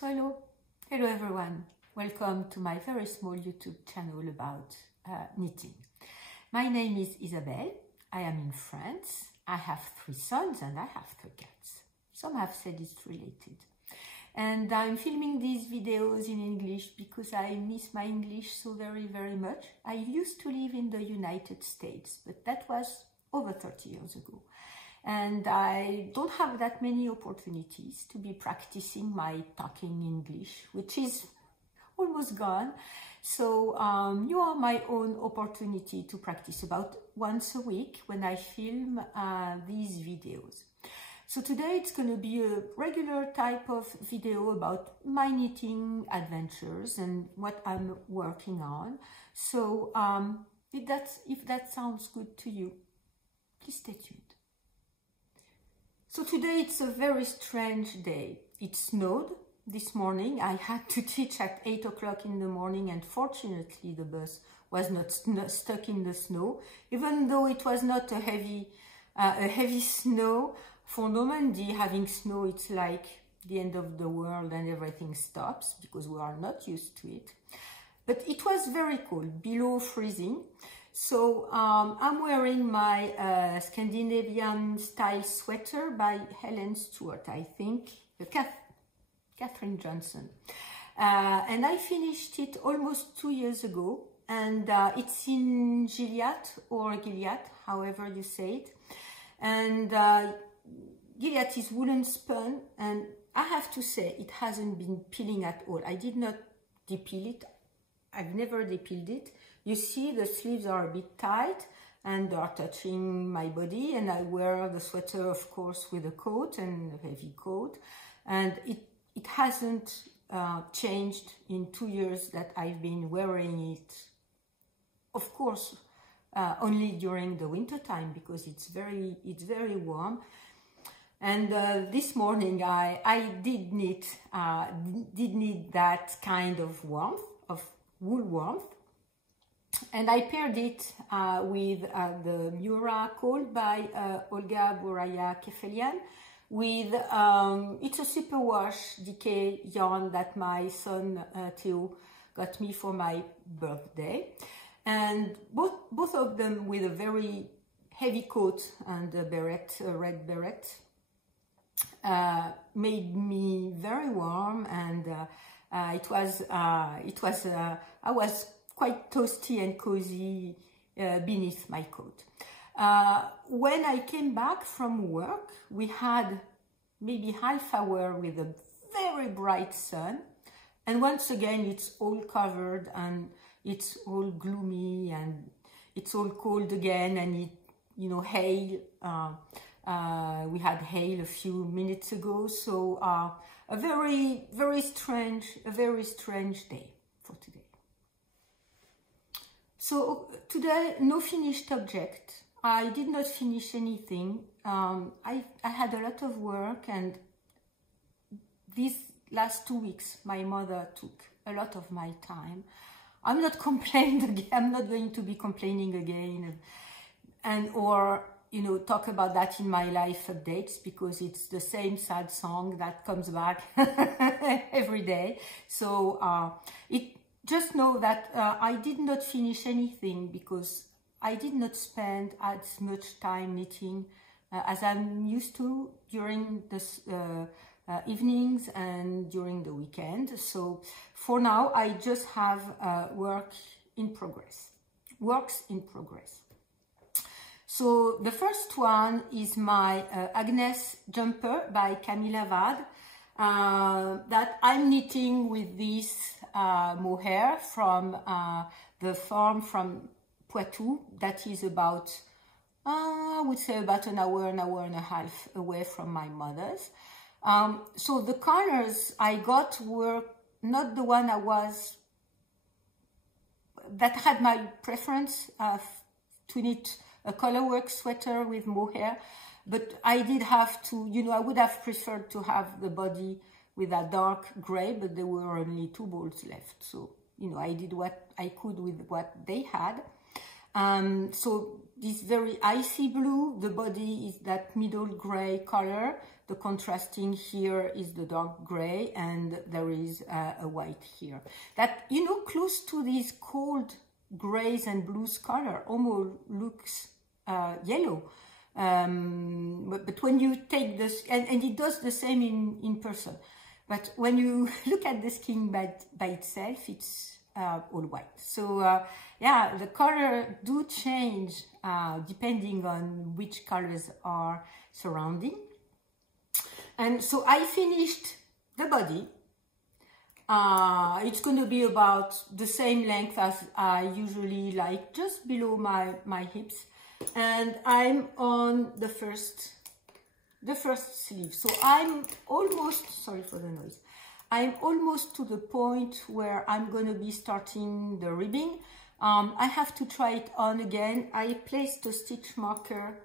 Hello everyone, welcome to my very small YouTube channel about knitting. My name is Isabelle, I am in France, I have 3 sons and I have 3 cats. Some have said it's related. And I'm filming these videos in English because I miss my English so very much. I used to live in the United States, but that was over 30 years ago. And I don't have that many opportunities to be practicing my talking English, which is almost gone. So you are my own opportunity to practice about once a week when I film these videos. So today it's going to be a regular type of video about my knitting adventures and what I'm working on. So if that sounds good to you, please stay tuned. So today it's a very strange day. It snowed this morning. I had to teach at 8 o'clock in the morning and fortunately the bus was not stuck in the snow. Even though it was not a heavy snow, for Normandy having snow it's like the end of the world and everything stops because we are not used to it. But it was very cold, below freezing. So I'm wearing my Scandinavian style sweater by Helen Stewart, I think, Catherine Johnson. And I finished it almost 2 years ago, and it's in Gilead or Gilead, however you say it. And Gilead is woolen spun, and I have to say it hasn't been peeling at all. I did not depeel it. I've never depilled it. You see the sleeves are a bit tight and they are touching my body, and I wear the sweater of course with a coat and a heavy coat, and it hasn't changed in 2 years that I've been wearing it. Of course only during the winter time because it's very warm. And this morning I did need that kind of warmth, of wool warmth. And I paired it with the Mura Cold by Olga Boraya Kefelian with, it's a superwash decay yarn that my son Theo got me for my birthday. And both of them with a very heavy coat and a beret, a red beret, made me very warm, and I was quite toasty and cozy beneath my coat. When I came back from work, we had maybe half hour with a very bright sun, and once again it's all covered and it's all gloomy and it's all cold again, and hail. We had hail a few minutes ago, so a very strange day for today. So today, no finished object. I did not finish anything. I had a lot of work, and these last 2 weeks, my mother took a lot of my time. I'm not complaining again. I'm not going to be complaining again, or talk about that in my life updates, because it's the same sad song that comes back every day. So just know that I did not finish anything because I did not spend as much time knitting as I'm used to during the evenings and during the weekend. So for now, I just have works in progress. So the first one is my Agnes jumper by Camilla Vade that I'm knitting with this mohair from the farm from Poitou. That is about, I would say about an hour and a half away from my mother's. So the colors I got were not the one that had my preference to knit a colorwork sweater with mohair, but I did have to, I would have preferred to have the body with a dark gray, but there were only 2 balls left. So, I did what I could with what they had. So this very icy blue, the body is that middle gray color. The contrasting here is the dark gray, and there is a white here. That, you know, close to these cold grays and blues color, almost looks yellow. But when you take this, and it does the same in person, but when you look at the skin by itself, it's all white. So yeah, the color do change depending on which colors are surrounding. And so I finished the body. It's going to be about the same length as I usually like, just below my hips. And I'm on the first sleeve. So I'm almost, sorry for the noise, I'm almost to the point where I'm going to be starting the ribbing. I have to try it on again. I placed a stitch marker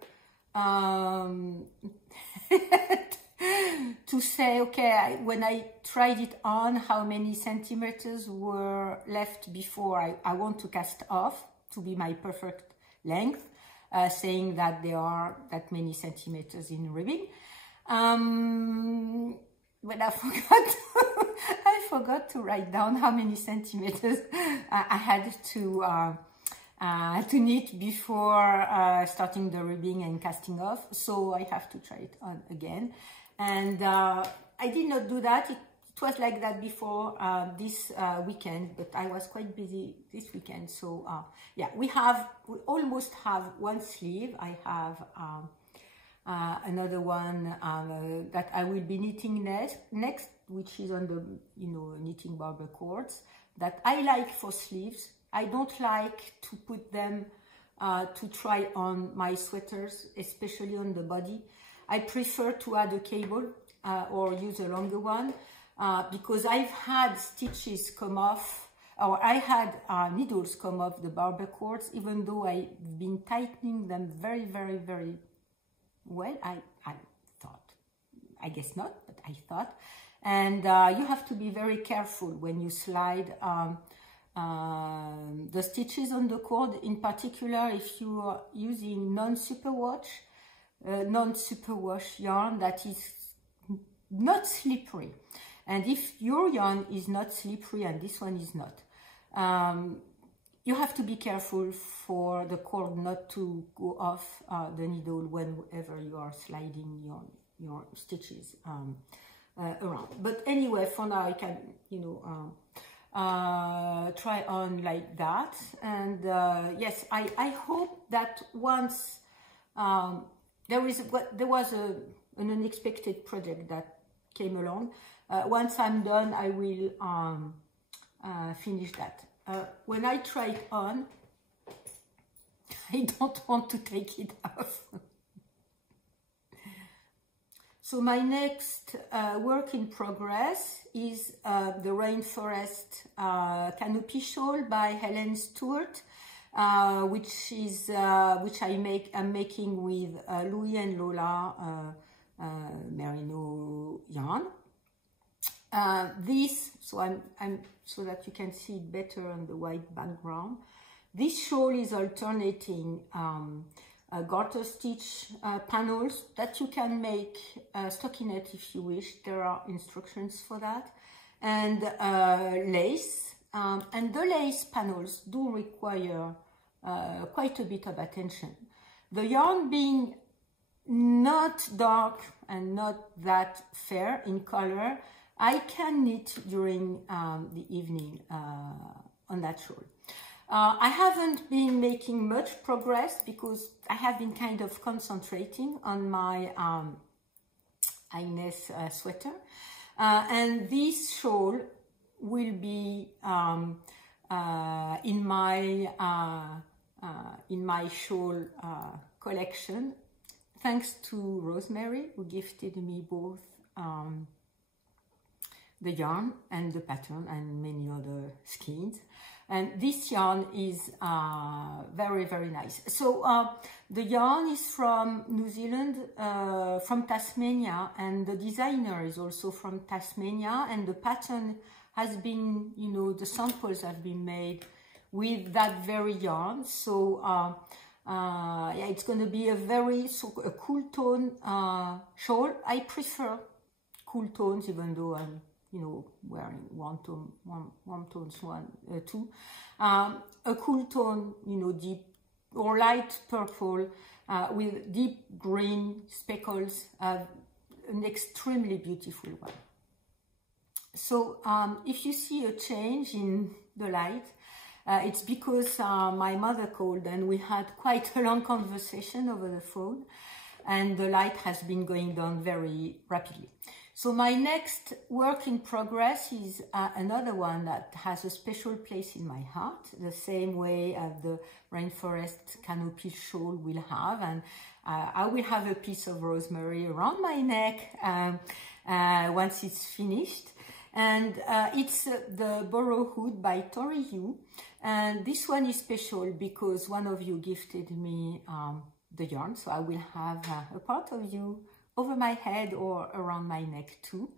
to say, okay, when I tried it on, how many centimeters were left before I want to cast off to be my perfect length, saying that there are that many centimeters in ribbing. But I forgot I forgot to write down how many centimeters I had to knit before starting the ribbing and casting off. So I have to try it on again. And I did not do that. It was like that before this weekend, but I was quite busy this weekend. So yeah, we almost have one sleeve. I have another one that I will be knitting next, which is on the, you know, knitting barber cords that I like for sleeves. I don't like to put them to try on my sweaters, especially on the body. I prefer to add a cable or use a longer one because I've had stitches come off, or I had needles come off the barber cords, even though I've been tightening them very, very, very well. I thought, I guess not, but I thought. And you have to be very careful when you slide the stitches on the cord, in particular if you are using non-superwash yarn that is not slippery. And if your yarn is not slippery and this one is not, you have to be careful for the cord not to go off the needle whenever you are sliding your stitches around. But anyway, for now I can, you know, try on like that. And yes, I hope that once there was an unexpected project that came along. Once I'm done, I will finish that. When I try it on, I don't want to take it off. So my next work in progress is the Rainforest Canopy Shawl by Helen Stewart, which I'm making with Louis and Lola merino yarn. So that you can see it better on the white background. This shawl is alternating garter stitch panels that you can make stockinette if you wish. There are instructions for that, and lace. And the lace panels do require quite a bit of attention. The yarn being not dark and not that fair in color, I can knit during the evening on that shawl. I haven't been making much progress because I have been kind of concentrating on my Agnes sweater, and this shawl will be in my shawl collection, thanks to Rosemary, who gifted me both the yarn and the pattern and many other skeins. And this yarn is very, very nice. So the yarn is from New Zealand, from Tasmania, and the designer is also from Tasmania, and the pattern has been, you know, the samples have been made with that very yarn. So yeah, it's going to be a very a cool tone shawl. I prefer cool tones, even though I'm, you know, wearing warm tones, two. A cool tone, you know, deep or light purple with deep green speckles, an extremely beautiful one. So if you see a change in the light, it's because my mother called and we had quite a long conversation over the phone, and the light has been going down very rapidly. So my next work in progress is another one that has a special place in my heart, the same way as the rainforest canopy shawl will have, and I will have a piece of rosemary around my neck once it's finished. And it's the Borough Hood by Tori Yu, and this one is special because one of you gifted me the yarn, so I will have a part of you over my head or around my neck too.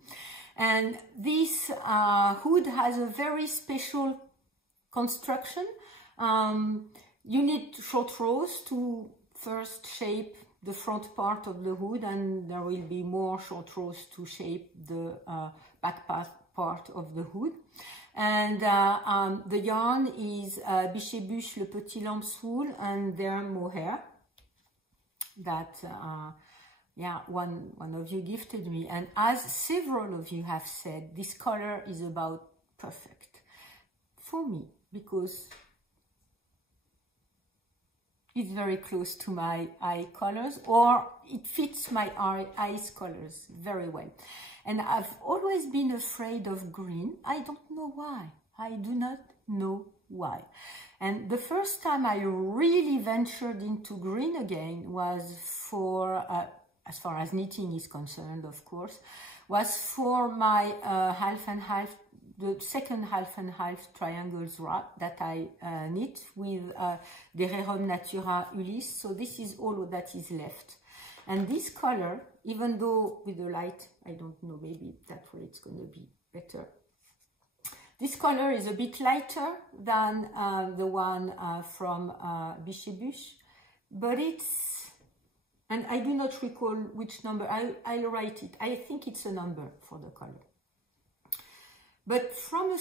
And this hood has a very special construction. You need short rows to first shape the front part of the hood, and there will be more short rows to shape the back part of the hood. And the yarn is Bichebuche Le Petit Lamb's-Wool and their mohair that yeah, one of you gifted me. And as several of you have said, this color is about perfect for me because it's very close to my eye colors, or it fits my eyes colors very well. And I've always been afraid of green. I don't know why. I do not know why. And the first time I really ventured into green again was for, as far as knitting is concerned, of course, was for my half and half, the second half and half triangles wrap that I knit with Guerrerum Natura Ulysse. So this is all that is left. And this color, even though with the light, I don't know, maybe that way it's going to be better. This color is a bit lighter than the one from Bichebuche, but it's, and I do not recall which number, I'll write it. I think it's a number for the color. But from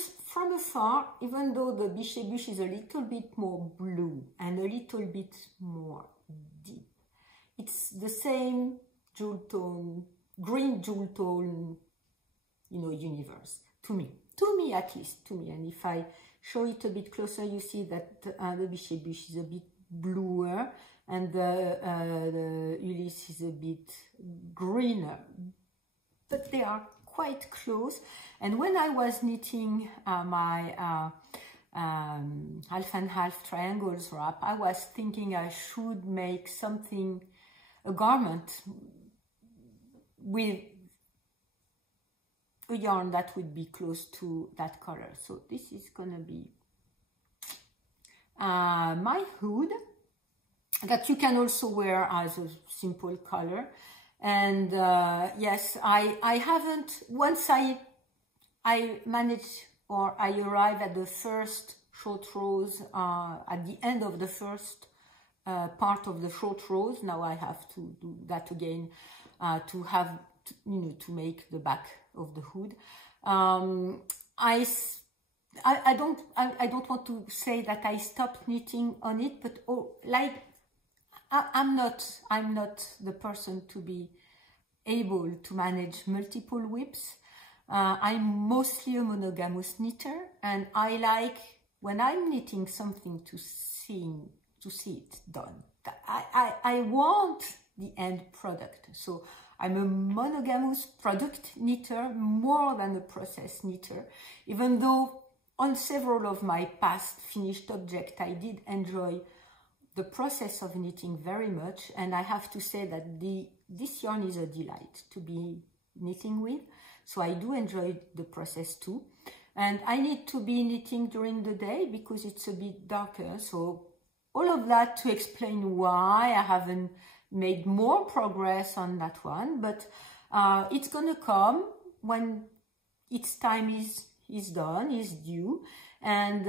afar, even though the Bichebuche is a little bit more blue and a little bit more deep, it's the same jewel tone, green jewel tone, you know, universe, to me at least, to me. And if I show it a bit closer, you see that the Bichebuche is a bit bluer and the Ulysse is a bit greener, but they are quite close. And when I was knitting my half and half triangles wrap, I was thinking I should make something, a garment with a yarn that would be close to that color. So this is gonna be my hood that you can also wear as a simple color. And yes, I haven't, once I manage, or I arrive at the first short rows, at the end of the first part of the short rows, now I have to do that again to have, you know, to make the back of the hood. I don't want to say that I stopped knitting on it, but like I'm not the person to be able to manage multiple whips. I'm mostly a monogamous knitter, and I like, when I'm knitting something, to see it done. I want the end product. So I'm a monogamous product knitter more than a process knitter, even though on several of my past finished objects I did enjoy the process of knitting very much, and I have to say that this yarn is a delight to be knitting with, so I do enjoy the process too. And I need to be knitting during the day because it's a bit darker, so all of that to explain why I haven't made more progress on that one, but it's gonna come when its time is done, is due, and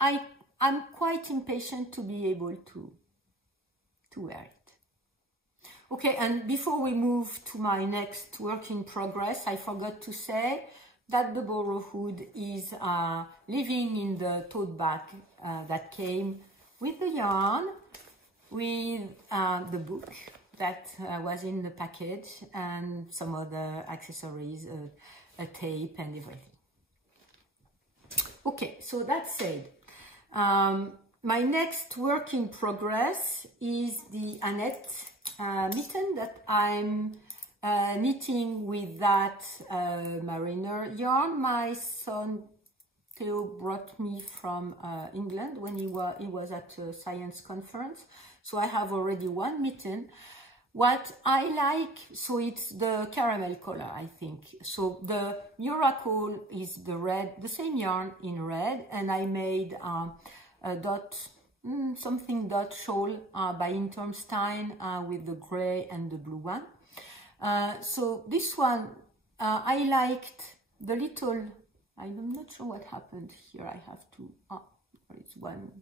I'm quite impatient to be able to wear it. Okay, and before we move to my next work in progress, I forgot to say that the borrow hood is living in the tote bag that came with the yarn, with the book that was in the package, and some other accessories, a tape and everything. Okay, so that said, my next work in progress is the Annette mitten that I'm knitting with that mariner yarn my son Theo brought me from England when he was at a science conference. So I have already one mitten. What I like, so it's the caramel color, I think. So the Miracle is the red, the same yarn in red, and I made a dot, something dot shawl by Intermstein with the gray and the blue one. So this one, I liked the little, I'm not sure what happened here. I have to, it's one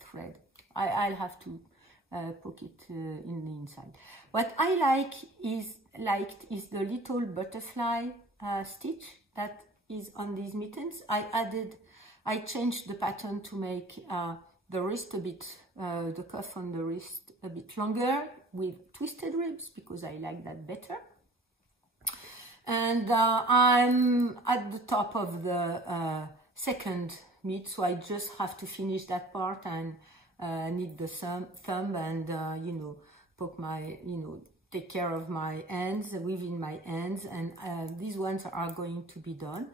thread. I'll have to poke it in the inside. What I liked is the little butterfly stitch that is on these mittens. I changed the pattern to make the wrist a bit, the cuff on the wrist a bit longer with twisted ribs because I like that better. And I'm at the top of the second mitt, so I just have to finish that part and knit the thumb and you know, poke my, you know, take care of my ends, within my ends, and these ones are going to be done.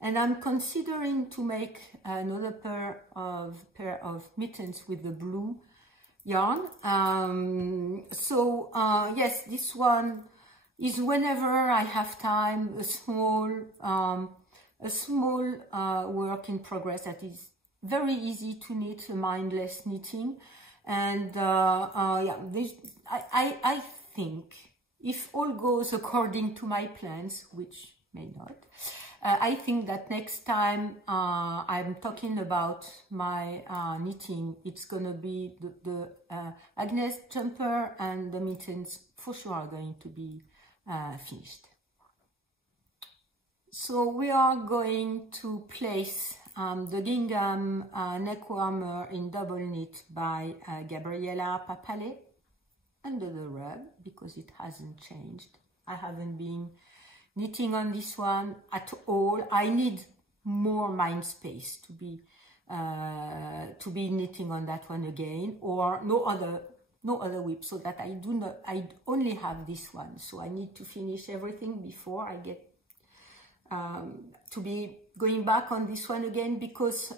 And I'm considering to make another pair of mittens with the blue yarn. Yes, this one is whenever I have time, a small work in progress that is very easy to knit, a mindless knitting. And yeah, I think if all goes according to my plans, which may not, I think that next time I'm talking about my knitting, it's gonna be the Agnes jumper, and the mittens for sure are going to be finished. So we are going to place the gingham neck warmer in double knit by Gabriella Papale under the rug because it hasn't changed. I haven't been knitting on this one at all. I need more mind space to be knitting on that one again, or no other whip, so that I only have this one. So I need to finish everything before I get to be going back on this one again, because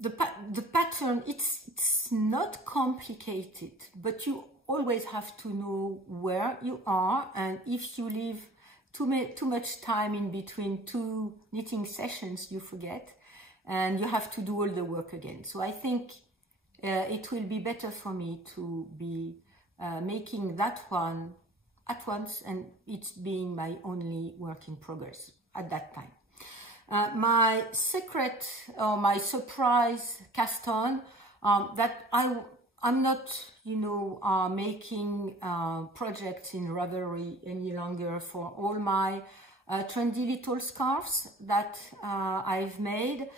the pattern, it's not complicated, but you always have to know where you are, and if you leave too much time in between two knitting sessions, you forget, and you have to do all the work again. So I think it will be better for me to be making that one at once, and it's being my only work in progress at that time. My secret, or my surprise cast on, that I'm not, you know, making projects in Ravelry any longer for all my trendy little scarves that I've made.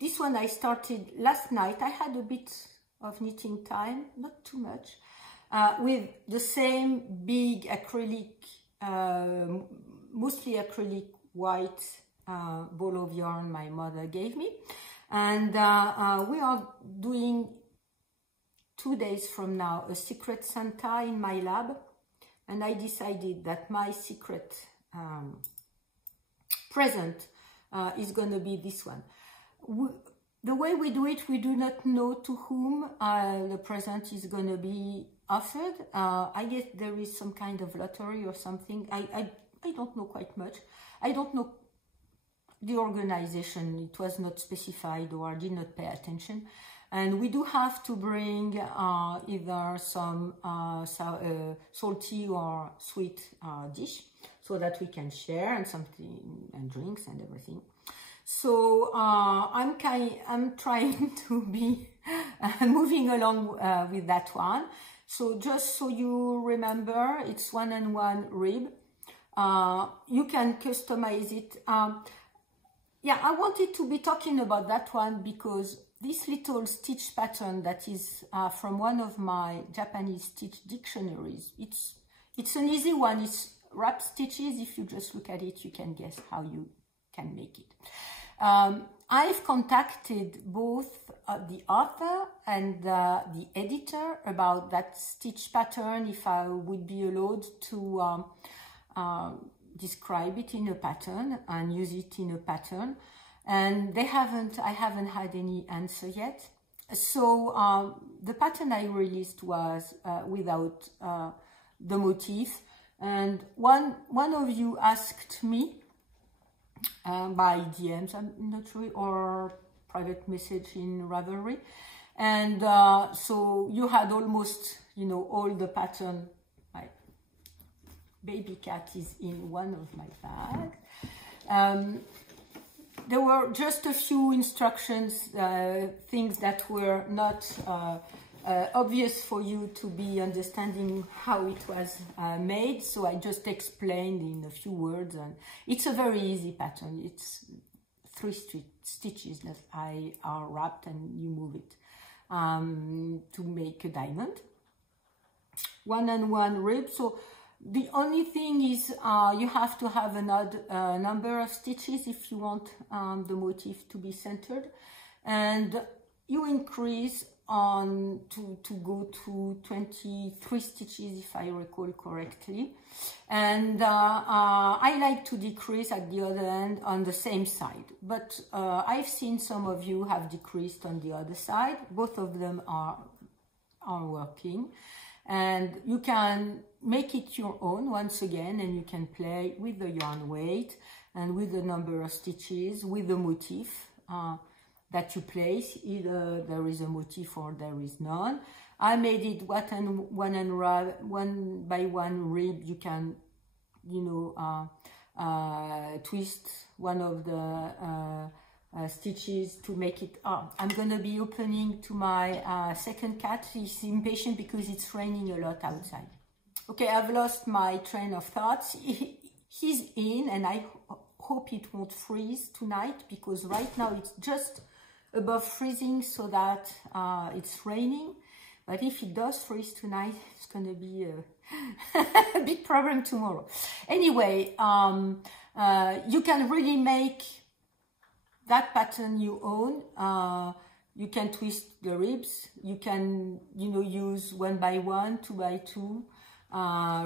This one I started last night. I had a bit of knitting time, not too much, with the same big acrylic, mostly acrylic white ball of yarn my mother gave me. And we are doing 2 days from now a secret Santa in my lab, and I decided that my secret present is going to be this one. The way we do it, we do not know to whom the present is going to be offered. I guess there is some kind of lottery or something. I don't know quite much. I don't know the organization. It was not specified, or I did not pay attention. And we do have to bring either some salty or sweet dish, so that we can share, and something, and drinks and everything. So I'm trying to be moving along with that one. So just so you remember, it's 1-on-1 rib. You can customize it. Yeah, I wanted to be talking about that one because this little stitch pattern that is from one of my Japanese stitch dictionaries, it's an easy one. It's wrap stitches. If you just look at it, you can guess how you can make it. I've contacted both the author and the editor about that stitch pattern, if I would be allowed to describe it in a pattern and use it in a pattern, and I haven't had any answer yet. So the pattern I released was without the motif, and one of you asked me by DMs, I'm not sure, or private message in Ravelry, and so you had almost, you know, all the pattern. My baby cat is in one of my bags. There were just a few instructions, things that were not obvious for you to be understanding how it was made, so I just explained in a few words, and it's a very easy pattern. It's 3 stitches that are wrapped, and you move it to make a diamond. 1-on-1 rib. So the only thing is you have to have an odd number of stitches if you want the motif to be centered, and you increase on to go to 23 stitches if I recall correctly, and I like to decrease at the other end on the same side, but I've seen some of you have decreased on the other side. Both of them are working, and you can make it your own once again, and you can play with the yarn weight and with the number of stitches, with the motif that you place. Either there is a motif or there is none. I made it one by one rib. You can, you know, twist one of the stitches to make it up. I'm gonna be opening to my second cat. He's impatient because it's raining a lot outside. Okay, I've lost my train of thoughts. He's in, and I hope it won't freeze tonight, because right now it's just above freezing, so that it's raining. But if it does freeze tonight, it's gonna be a big problem tomorrow. Anyway, you can really make that pattern you own. You can twist the ribs. You can, you know, use 1 by 1, 2 by 2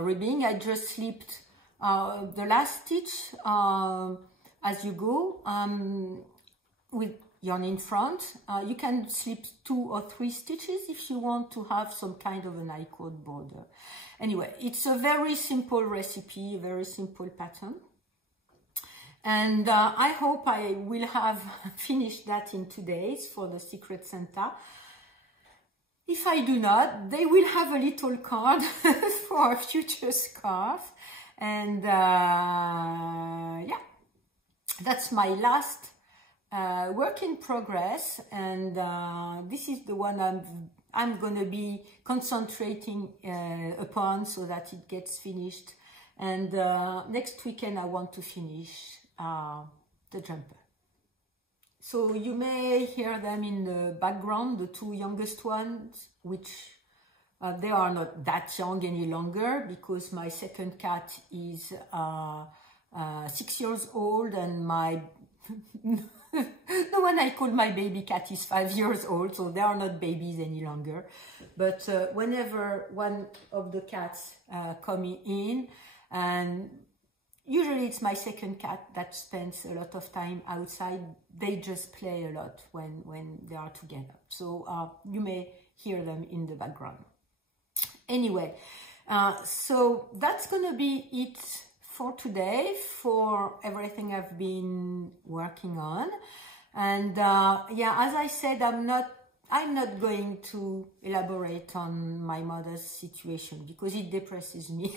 ribbing. I just slipped the last stitch as you go with yarn in front. You can slip 2 or 3 stitches if you want to have some kind of an I-cord border. Anyway, it's a very simple recipe, a very simple pattern. And I hope I will have finished that in 2 days for the Secret Santa. If I do not, they will have a little card for a future scarf. And yeah, that's my last work in progress, and this is the one I'm gonna be concentrating upon so that it gets finished. And next weekend I want to finish the jumper. So you may hear them in the background, the 2 youngest ones, which they are not that young any longer, because my second cat is 6 years old, and my the one I call my baby cat is 5 years old, so they are not babies any longer. But whenever one of the cats come in, and usually it's my second cat that spends a lot of time outside, they just play a lot when they are together. So you may hear them in the background. Anyway, so that's gonna be it for today, for everything I've been working on. And yeah, as I said, I'm not going to elaborate on my mother's situation because it depresses me.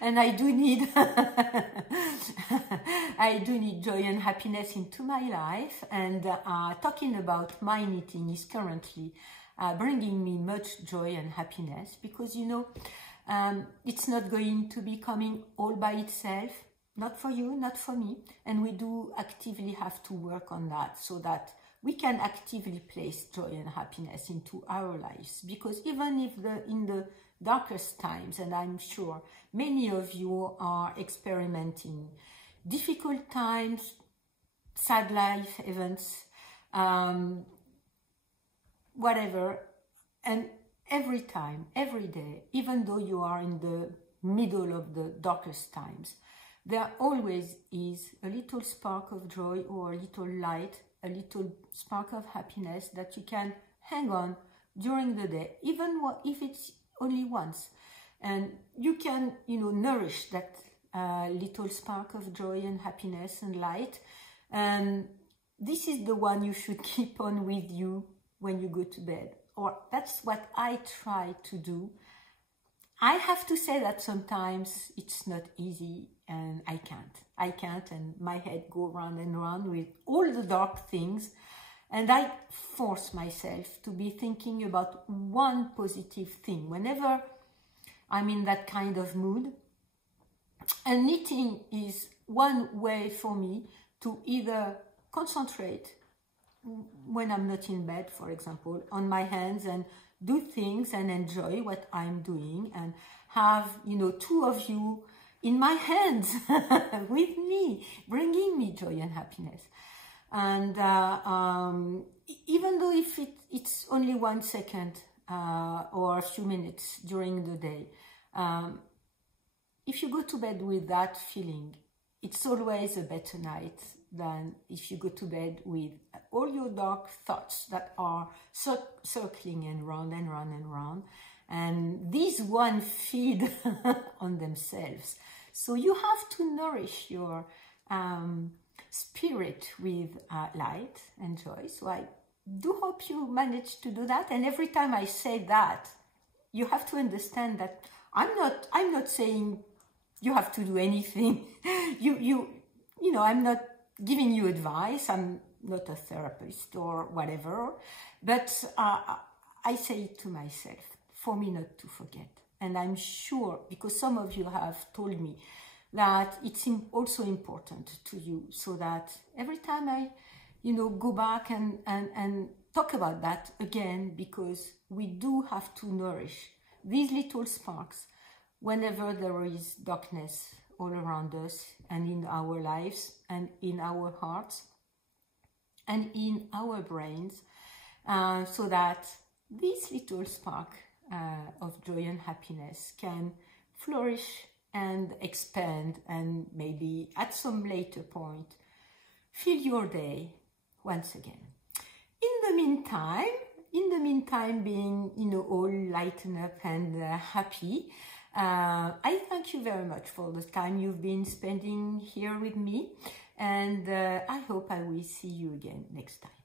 And I do need I do need joy and happiness into my life, and talking about my knitting is currently bringing me much joy and happiness, because you know, it's not going to be coming all by itself, not for you, not for me, and we do actively have to work on that so that we can actively place joy and happiness into our lives. Because even if in the darkest times, and I'm sure many of you are experimenting difficult times, sad life events, whatever, and every time, every day, even though you are in the middle of the darkest times, there always is a little spark of joy or a little light, a little spark of happiness that you can hang on during the day, even if it's only once. And you can, you know, nourish that little spark of joy and happiness and light. And this is the one you should keep on with you when you go to bed. Or that's what I try to do. I have to say that sometimes it's not easy, and I can't, and my head go round and round with all the dark things, and I force myself to be thinking about one positive thing whenever I'm in that kind of mood. And knitting is one way for me to either concentrate when I'm not in bed, for example, on my hands and do things and enjoy what I'm doing, and have, you know, two of you in my hands with me, bringing me joy and happiness. And even though if it's only 1 second or a few minutes during the day, if you go to bed with that feeling, it's always a better night than if you go to bed with all your dark thoughts that are circling and round and round and round. And these one feed on themselves. So you have to nourish your spirit with light and joy. So I do hope you manage to do that. And every time I say that, you have to understand that I'm not saying you have to do anything. You know, I'm not giving you advice. I'm not a therapist or whatever, but I say it to myself for me not to forget. And I'm sure, because some of you have told me that it's also important to you, so that every time I, you know, go back and talk about that again, because we do have to nourish these little sparks whenever there is darkness all around us and in our lives and in our hearts and in our brains, so that this little spark of joy and happiness can flourish and expand, and maybe at some later point fill your day once again. In the meantime, being, you know, all lightened up and happy, I thank you very much for the time you've been spending here with me, and I hope I will see you again next time.